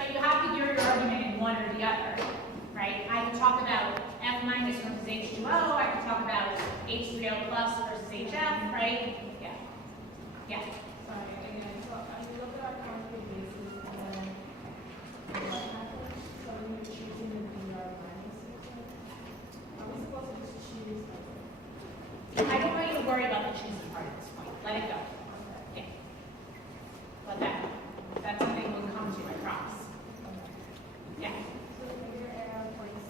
but you have to gear your argument in one or the other, right? I can talk about F minus versus H2O, I can talk about H3O plus versus HF, right? Yeah. Yeah. Sorry, again, so I look at our concrete basis and then what happens? So when you're choosing the VR minus, are we supposed to just choose like I don't want you to worry about the choosing part at this point. Let it go. Yeah. But that's something we'll come to, I promise. Yeah. So the bigger arrow points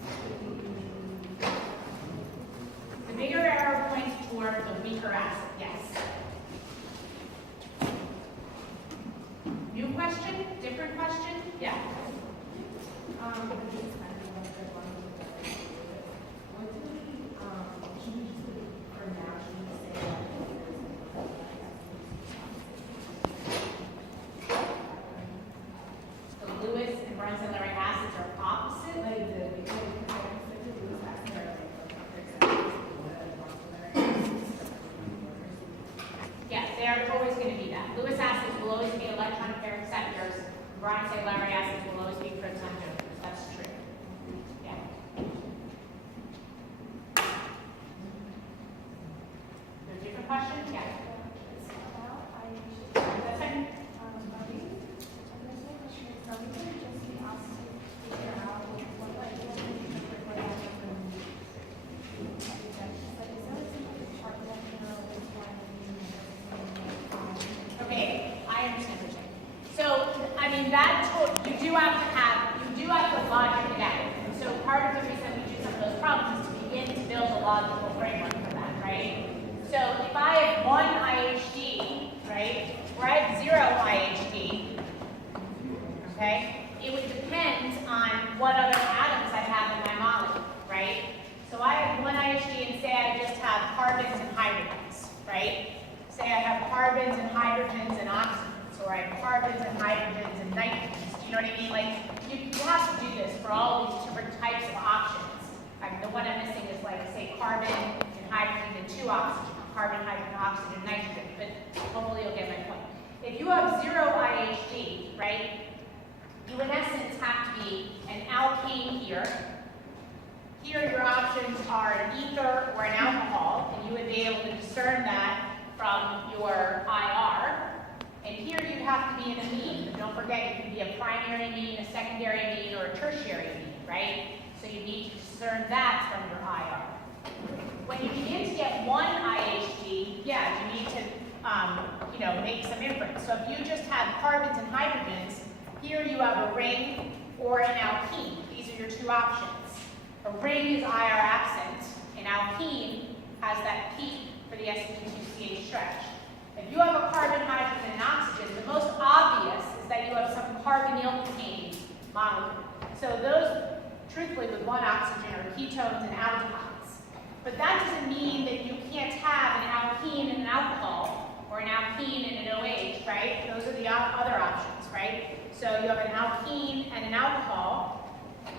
The bigger arrow points toward the weaker acid, yes. New question? Different question? Yeah. this is kind of like the one with the what do we should we just for now should we say The Lewis and Brunzelleric acids are opposite. like the because I said to Lewis acid are like Yes, they are always going to be that. Lewis acids will always be electron pair acceptors. Brunzelleric acids will always be proton donors. That's true. Yeah. There's a different question? Yeah. it's about I should That's fine. are we I guess my question is are we gonna just be asked to figure out what like what we interpret what happened like is there something part that you know is one Okay, I understand what you're saying. So, I mean, you do have to logic it out. So part of the reason we do some of those problems is to begin to build a logical framework for that, right? So if I have one IHD, right, or I have zero IHD, okay, it would depend on what other atoms I have in my molecule, right? So I have one IHD and say I just have carbons and hydrogens, right? Say I have carbons and hydrogens and oxygens, or I have carbons and hydrogens and nitrogens. Do you know what I mean? Like, you have to do this for all these different types of options. The one I'm missing is like, say, carbon and hydrogen and two oxygen, carbon, hydrogen, oxygen, nitrogen, but hopefully you'll get my point. If you have zero IHD, right, you in essence have to be an alkane here. Here your options are an ether or an alcohol, and you would be able to discern that from your IR. And here you'd have to be an amine, but don't forget you can be a primary amine, a secondary amine, or a tertiary amine, right? So you need to discern that from your IR. When you begin to get one IHD, yeah, you need to make some inference. So if you just have carbons and hydrogens, here you have a ring or an alkene. These are your two options. A ring is IR absent, an alkene has that peak for the sp2ch stretch. If you have a carbon, hydrogen, and oxygen, the most obvious is that you have some carbonyl-containing molecule. So those, truthfully, with one oxygen are ketones and aldehydes. But that doesn't mean that you can't have an alkene and an alcohol, or an alkene and an OH, right? Those are the other options, right? So you have an alkene and an alcohol.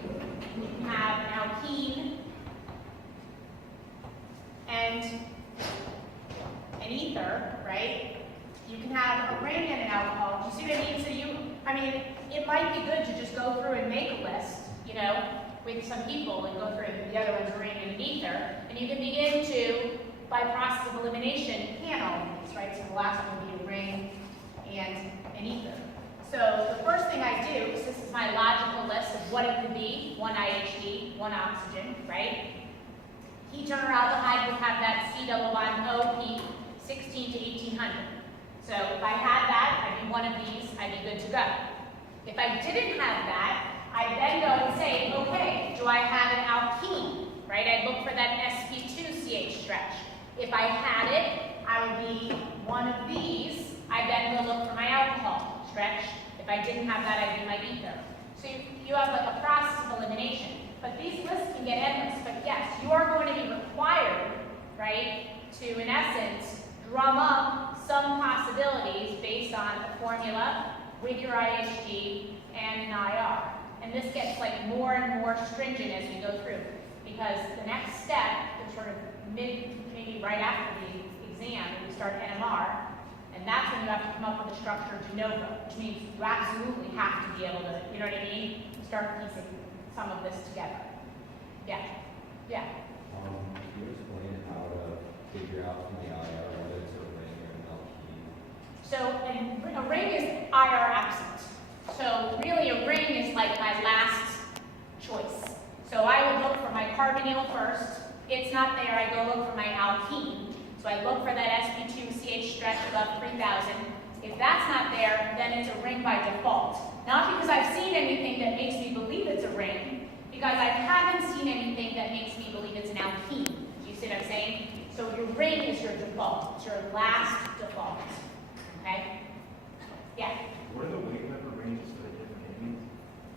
You can have an alkene and an ether, right? You can have a ring and an alcohol. Do you see what I mean? So it might be good to just go through and make a list, with some people and go through the other one's a ring and an ether, and you can begin to, by process of elimination, can all of these, right? So the last one would be a ring and an ether. So the first thing I do is this is my logical list of what it could be, one IHD, one oxygen, right? Ketone or aldehyde would have that C double bond O peak 16 to 1800. So if I had that, I'd be one of these, I'd be good to go. If I didn't have that, I'd then go and say, okay, do I have an alkene, right? I'd look for that sp2ch stretch. If I had it, I would be one of these. I'd then go look for my alcohol stretch. If I didn't have that, I'd be my ether. So you have like a process of elimination. But these lists can get endless. But yes, you are going to be required, right, to, in essence, drum up some possibilities based on the formula with your IHD and an IR. And this gets like more and more stringent as we go through. Because the next step, the sort of maybe right after the exam, we start NMR. And And that's when you have to come up with a structure de novo, which means you absolutely have to be able to, you know what I mean? Start piecing some of this together. Yeah. Yeah. Can you explain how to figure out from the IR whether it's a ring or an LP? So a ring is IR absent. So really a ring is like my last choice. So I would look for my carbonyl first. It's not there, I go look for my alkene. So I look for that sp2ch stretch above 3000. If that's not there, then it's a ring by default. Not because I've seen anything that makes me believe it's a ring, because I haven't seen anything that makes me believe it's an alkene. Do you see what I'm saying? So your ring is your default. It's your last default. Okay? Yeah? What are the weight number ranges for the different amines?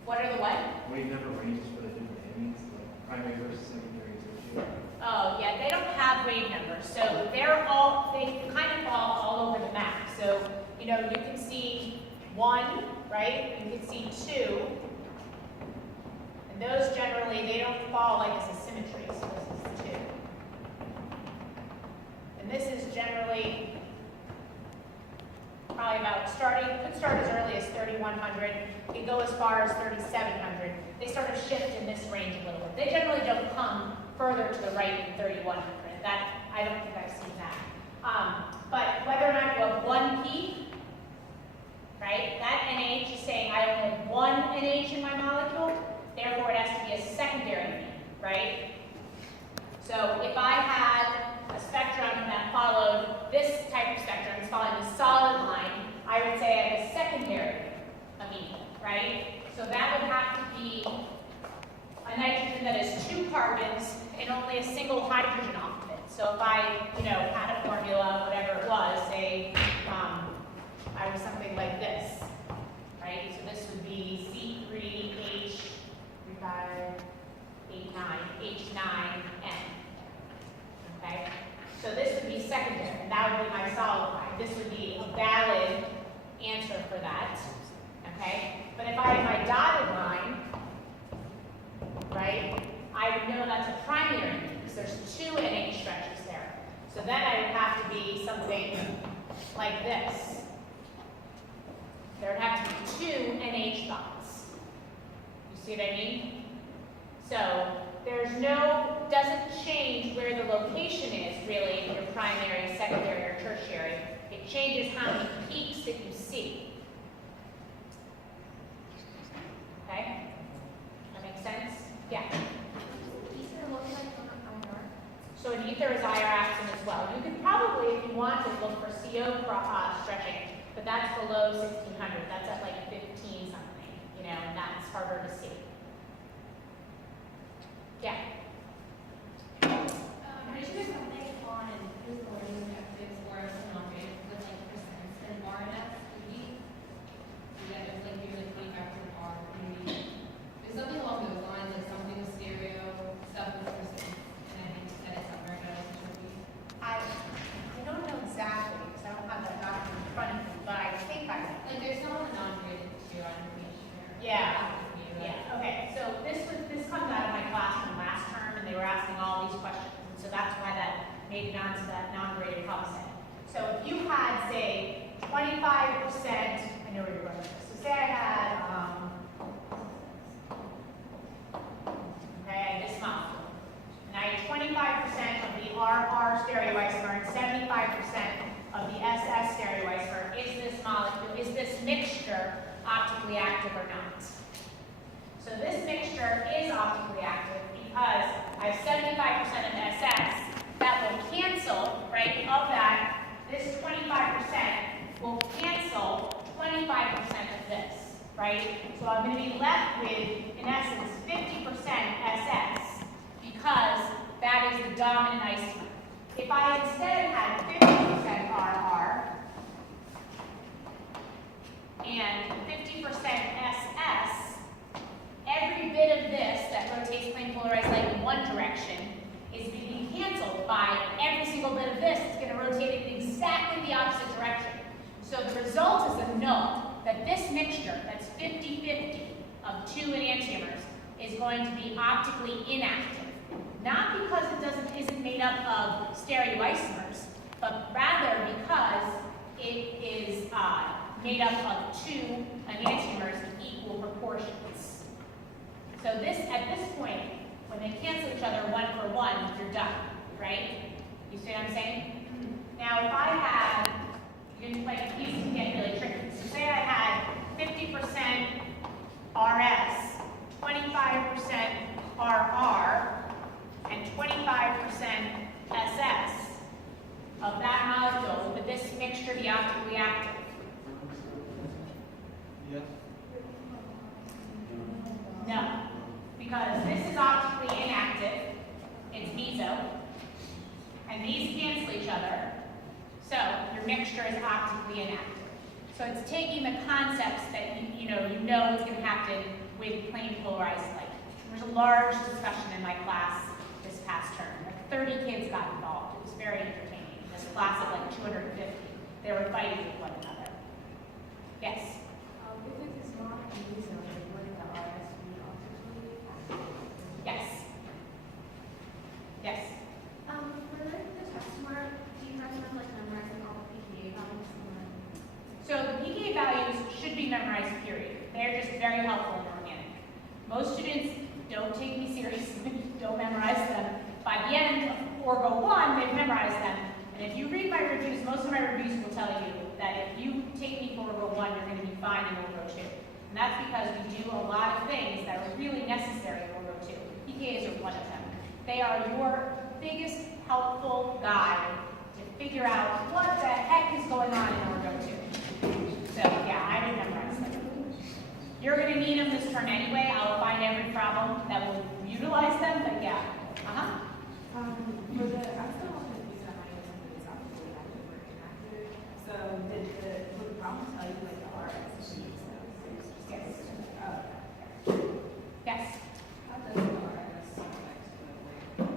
What are the what? Weight number ranges for the different amines, like primary versus secondary tertiary? Oh, yeah, they don't have wave numbers. So they kind of fall all over the map. So, you know, you can see 1, right? You can see 2. And those generally, they don't fall like it's a symmetry. So this is 2. And this is generally probably about could start as early as 3100, can go as far as 3700. They sort of shift in this range a little bit. They generally don't come further to the right than 3100. That, I don't think I've seen that. But whether or not you have one peak, right, that NH is saying I only have one NH in my molecule, therefore it has to be a secondary peak, right? So if I had a spectrum that followed this type of spectrum, it's following the solid line, I would say I have a secondary amine, right? So that would have to be a nitrogen that has 2 carbons and only a single hydrogen off of it. So if I, you know, had a formula, whatever it was, say, I was something like this, right? So this would be C3H35H9N. Okay? So this would be secondary, and that would be my solid line. This would be a valid answer for that. Okay? But if I had my dotted line, right, I would know that's a primary because there's 2 NH stretches there. So then I would have to be something like this. There would have to be 2 NH bonds. You see what I mean? So doesn't change where the location is really in your primary, secondary, or tertiary. It changes how many peaks that you see. Okay? That makes sense? Yeah. Ether looks like on IR. So an ether is IR absent as well. You could probably, if you wanted, look for CO stretching, but that's below 1600. That's at like 15 something, you know, and that's harder to see. Yeah. Is there something on physical learning objectives or economic with like percents and RNF? That it's like maybe like 25% R, maybe. There's something along those lines, like something with stereo stuff with percents, and I think you said it somewhere, but I wasn't sure if you. I don't know exactly because I don't have that document in front of me, but I think I know. Like there's some on the non-graded too on information. Yeah. Yeah. Okay. So this comes out of my classroom last term, and they were asking all these questions. So that's why that made it onto that non-graded pub set. So if you had, say, 25%, I know where you're going with this. So say I had, okay, this molecule. And I had 25% of the RR stereoisomer and 75% of the SS stereoisomer. Is this molecule, is this mixture optically active or not? So this mixture is optically active because I have 75% of SS. That will cancel, right, of that, this 25% will cancel 25% of this, right? So I'm going to be left with, in essence, 50% SS because that is the dominant isomer. If I instead had 50% RR and 50% SS, every bit of this that rotates plane polarized light in one direction is being canceled by every single bit of this. It's going to rotate in exactly the opposite direction. So the result is a null, that this mixture, that's 50-50 of 2 enantiomers, is going to be optically inactive. Not because it isn't made up of stereoisomers, but rather because it made up of two enantiomers in equal proportions. So this, at this point, when they cancel each other one for one, you're done, right? You see what I'm saying? Now, if I had, you can, like, these can get really tricky. So say I had 50% RS, 25% RR, and 25% SS of that molecule, would this mixture be optically active? Yes. No, because this is optically inactive, it's meso, and these cancel each other, so your mixture is optically inactive. So it's taking the concepts that you know it's going to happen with plain polarized light. There's a large discussion in my class this past term. Like 30 kids got involved. It was very entertaining. This class of like 250. They were fighting with one another. Yes? If it is not meso, then wouldn't the RS be optically active? Yes. Yes. For like the test tomorrow, do you recommend like memorizing all the pKa values? So the pKa values should be memorized, period. They're just very helpful in organic. Most students don't take me seriously, don't memorize them. By the end of Orgo 1, they've memorized them. And if you read my reviews, most of my reviews will tell you that if you take me for Orgo 1, you're going to be fine in Orgo 2. And that's because we do a lot of things that are really necessary in Orgo 2. pKas are one of them. They are your biggest helpful guide to figure out what the heck is going on in Orgo 2. So yeah, I would memorize them. You're going to need them this term anyway. I'll find every problem that will utilize them, but yeah. For the external visa, I know something is optically active or inactive. So would the problem tell you like the RS? Yes. Oh, Yes. how does the RS affect the way?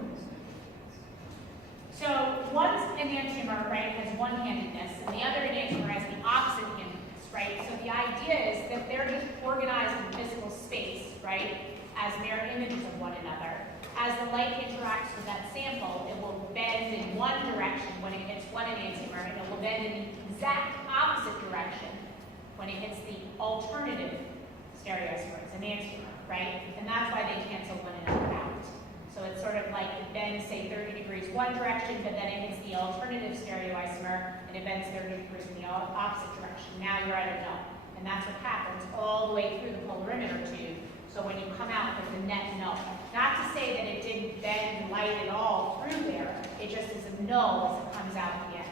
So one enantiomer, right, has one-handedness, and the other enantiomer has the opposite handedness, right? So the idea is that they're just organized in physical space, right, as mirror images of one another. As the light interacts with that sample, it will bend in one direction when it hits one enantiomer, and it will bend in the exact opposite direction when it hits the alternative stereoisomer, it's enantiomer, right? And that's why they cancel one another out. So it's sort of like it bends, say, 30 degrees one direction, but then it hits the alternative stereoisomer, and it bends 30 degrees in the opposite direction. Now you're at a null. And that's what happens all the way through the polarimeter tube. So when you come out, there's a net null. Not to say that it didn't bend light at all through there, it just is a null as it comes out at the end.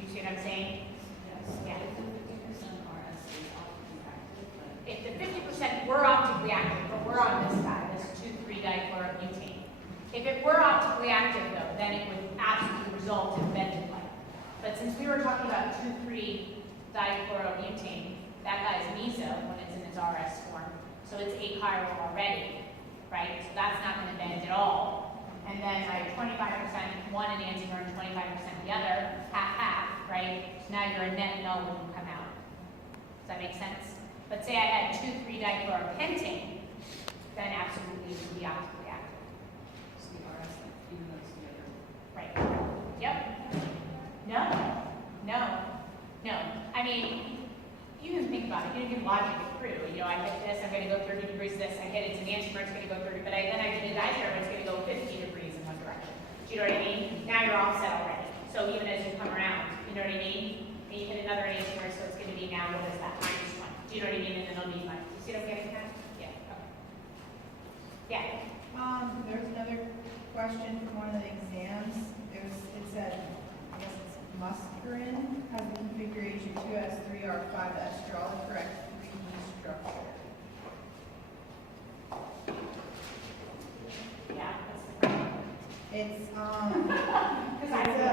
You see what I'm saying? Yes. Yeah. If the 50% RS is optically active, but If the 50% were optically active, but we're on this guy, this 2,3-dichlorobutane. If it were optically active, though, then it would absolutely result in bended light. But since we were talking about 2,3-dichlorobutane, that guy's meso when it's in its RS form, so it's achiral already, right? So that's not going to bend at all. And then like 25% one enantiomer and 25% the other, half-half, right? So now you're a net null when you come out. Does that make sense? But say I had 2,3-dichloropentane, then absolutely it would be optically active. so the RS, like, even though it's together. Right. Yep. No. I mean, you can think about it. You can logic it through. You know, I hit this, I'm going to go 30 degrees this. I hit it, it's an enantiomer, it's going to go 30. But then I hit a diastereomer, it's going to go 50 degrees in one direction. Do you know what I mean? Now you're offset already. So even as you come around, you know what I mean? And you hit another enantiomer, so it's going to be now, what is that? -1. Do you know what I mean? And then it'll be -1. You see what I'm getting at? Yeah. Okay. Yeah. There's another question from one of the exams. It said, I guess it's muscarine has the configuration 2s3r5s. Draw the correct 3D structure. Yeah. That's the problem. It's Because I it's a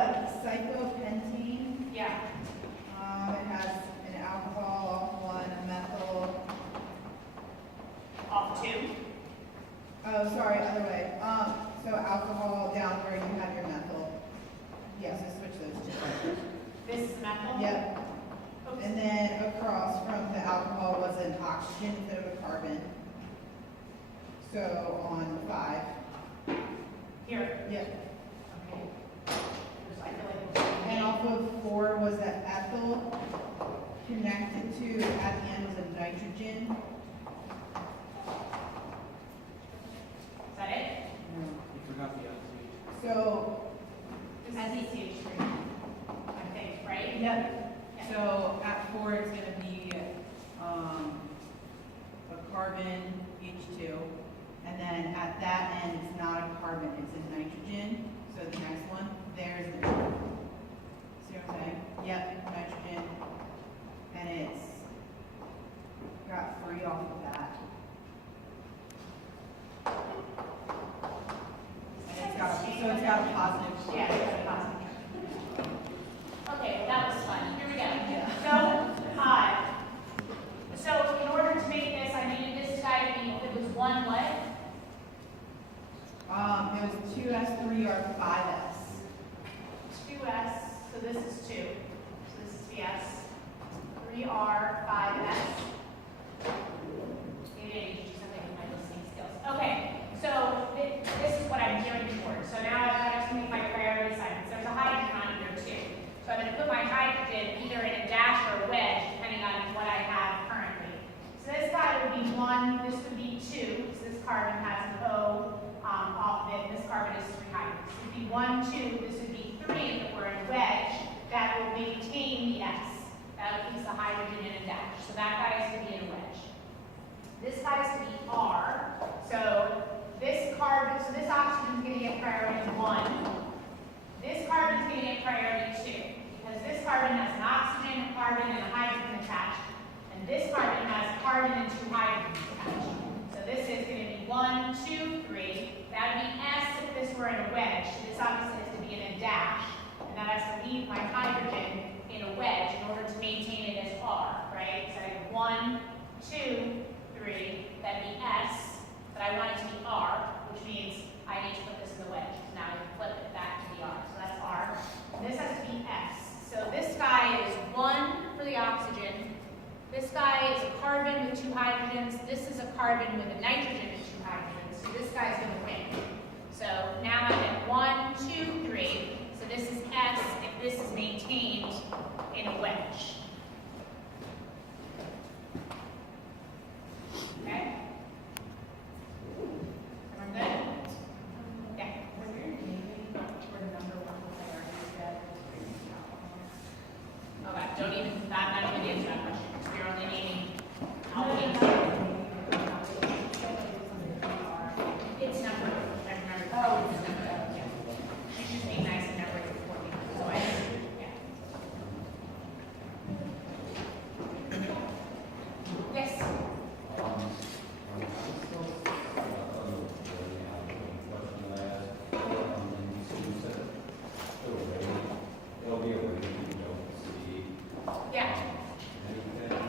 cyclopentane. Yeah. It has an alcohol off one, a methyl. Off 2. Oh, sorry, other way. So alcohol down where you have your methyl. Yes, I switched those two. This is methyl? Yep. Oops. And then across from the alcohol was an oxygen instead of a carbon. So on 5. Here. Yep. Okay. I feel like And off of 4 was that ethyl at the end was a nitrogen. Is that it? You forgot the LC. So, This is ECH3, I think, right? yep, so at 4, it's gonna be, a carbon, H2, and then at that end, it's not a carbon, it's a nitrogen, so the next one, there's the, see what I'm saying? Yep, nitrogen, and it's got 3 off of that. And it's got, so it's got a positive. Yeah, it's got a positive charge. Okay, well, that was fun. Here we go. Yeah. So in order to make this, I needed this guy to be, it was one what? It was 2s3 or 5s. 2s, so this is 2. So this is Vs. 3r, 5s. Maybe I need to do something with my listening skills. Okay, so this is what I'm gearing towards. So now I have to make my priority assignments. There's a hydrogen on here too. So I'm going to put my hydrogen either in a dash or a wedge, depending on what I have currently. So this guy would be 1, this would be 2. So this carbon has an O off of it. This carbon is 3 hydrogens. This would be 1, 2. This would be 3 if it were a wedge. That will maintain the S. That keeps the hydrogen in a dash. So that guy has to be in a wedge. This guy has to be R. So this carbon, so this oxygen is going to get priority 1. This carbon is going to get priority 2. Because this carbon has an oxygen, a carbon, and a hydrogen attached. And this carbon has carbon and 2 hydrogens attached. So this is going to be 1, 2, 3. That would be S if this were in a wedge. So this obviously has to be in a dash. And that has to leave my hydrogen in a wedge in order to maintain it as R, right? So I have 1, 2, 3. That'd be S. But I want it to be R, which means I need to put this in the wedge. Now I can flip it back to the R. So that's R. And this has to be S. So this guy is 1 for the oxygen. This guy is a carbon with 2 hydrogens. This is a carbon with a nitrogen and 2 hydrogens. So this guy's going to win. So now I'm at 1, 2, 3. So this is S if this is maintained in a wedge. Okay? Everyone good? Yeah. Okay, don't even, not even answer that question. So you're only naming alkanes. It's number, I remember. Oh, it's number. Yeah. You should be nice and number it for me. So I, yeah. Yes. It'll be a way you don't see Yeah. anything.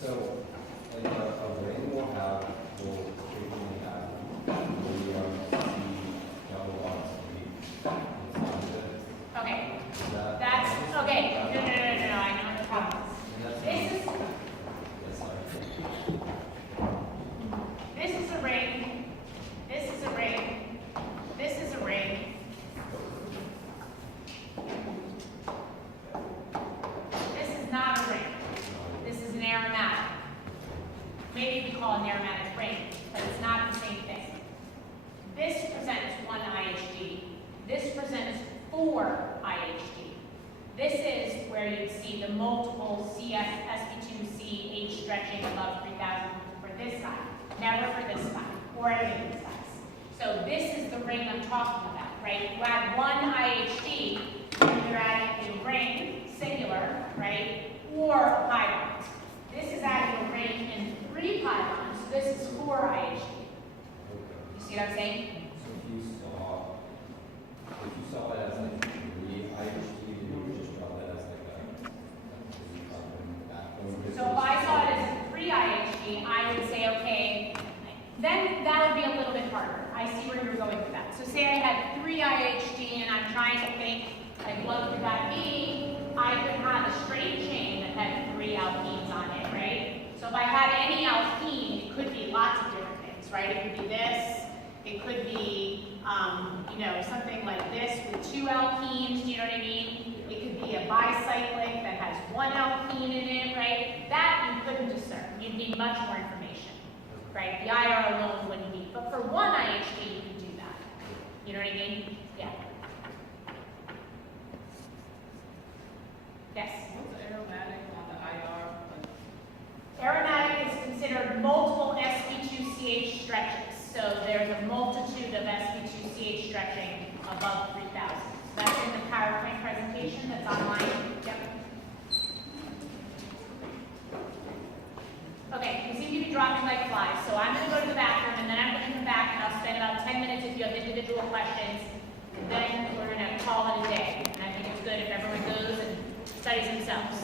So, like a ring will frequently have, see double bonds inside it. Okay. Is that? That's, okay. No, I know what the problem is. And that's. This is, Yes, sorry. this is a ring. This is a ring. This is a ring. This is not a ring. This is an aromatic. Maybe we call it an aromatic ring, but it's not the same thing. This presents 1 IHD. This presents 4 IHD. This is where you see the multiple CS, sp2, H stretching above 3,000 for this guy, never for this guy, or any of these guys. So this is the ring I'm talking about, right? You add 1 IHD, you're adding a ring, singular, right? Or a pi bond. This is adding a ring in 3 pi bonds, so this is 4 IHD. You see what I'm saying? So if you saw it as like 3 IHD, you would just draw that as like a backbone. So if I saw it as a 3 IHD, I would say, okay, then that would be a little bit harder. I see where you're going with that. So say I had 3 IHD and I'm trying to think, like, what could that be? I could have a straight chain that had 3 alkenes on it, right? So if I had any alkene, it could be lots of different things, right? It could be this, It could be, something like this with 2 alkenes, do you know what I mean? It could be a bicyclic that has 1 alkene in it, right? That you couldn't discern. You'd need much more information, right? The IR alone wouldn't be, but for one IHG, you could do that. You know what I mean? Yeah. Yes? What's aromatic on the IR? Aromatic is considered multiple sp2ch stretches. So there's a multitude of sp2ch stretching above 3,000. So that's in the PowerPoint presentation that's online. Yep. Okay, you seem to be dropping like flies. So I'm going to go to the bathroom, and then I'm going to come back, and I'll spend about 10 minutes if you have individual questions. And then we're going to call it a day. And I think it's good if everyone goes and studies themselves.